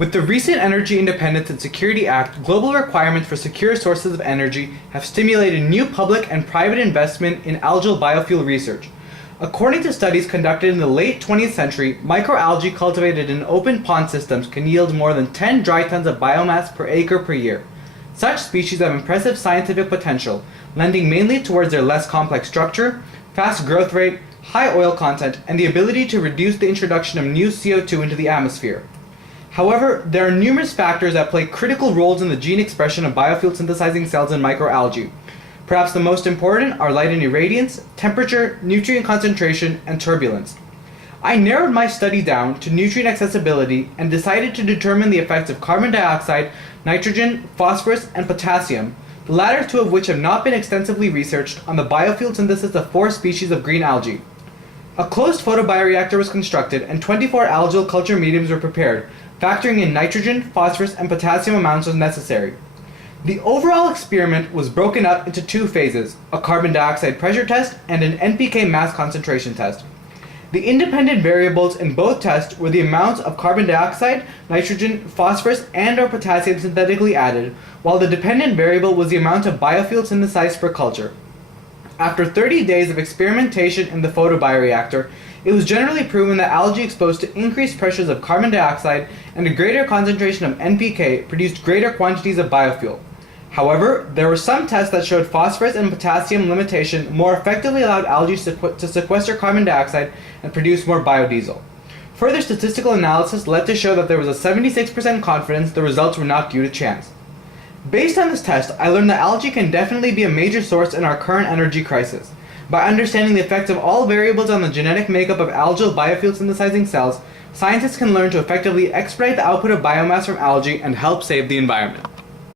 With the recent Energy Independence and Security Act, global requirements for secure sources of energy have stimulated new public and private investment in algal biofuel research. According to studies conducted in the late 20th century, microalgae cultivated in open pond systems can yield more than 10 dry tons of biomass per acre per year. Such species have impressive scientific potential, lending mainly towards their less complex structure, fast growth rate, high oil content, and the ability to reduce the introduction of new CO2 into the atmosphere. However, there are numerous factors that play critical roles in the gene expression of biofuel synthesizing cells in microalgae. Perhaps the most important are light and irradiance, temperature, nutrient concentration, and turbulence. I narrowed my study down to nutrient accessibility and decided to determine the effects of carbon dioxide, nitrogen, phosphorus, and potassium, the latter two of which have not been extensively researched, on the biofuel synthesis of 4 species of green algae. A closed photobioreactor was constructed and 24 algal culture mediums were prepared, factoring in nitrogen, phosphorus, and potassium amounts as necessary. The overall experiment was broken up into 2 phases, a carbon dioxide pressure test and an NPK mass concentration test. The independent variables in both tests were the amounts of carbon dioxide, nitrogen, phosphorus, and/or potassium synthetically added, while the dependent variable was the amount of biofuel synthesized per culture. After 30 days of experimentation in the photobioreactor, it was generally proven that algae exposed to increased pressures of carbon dioxide and a greater concentration of NPK produced greater quantities of biofuel. However, there were some tests that showed phosphorus and potassium limitation more effectively allowed algae to sequester carbon dioxide and produce more biodiesel. Further statistical analysis led to show that there was a 76% confidence the results were not due to chance. Based on this test, I learned that algae can definitely be a major source in our current energy crisis. By understanding the effects of all variables on the genetic makeup of algal biofuel synthesizing cells, scientists can learn to effectively expedite the output of biomass from algae and help save the environment.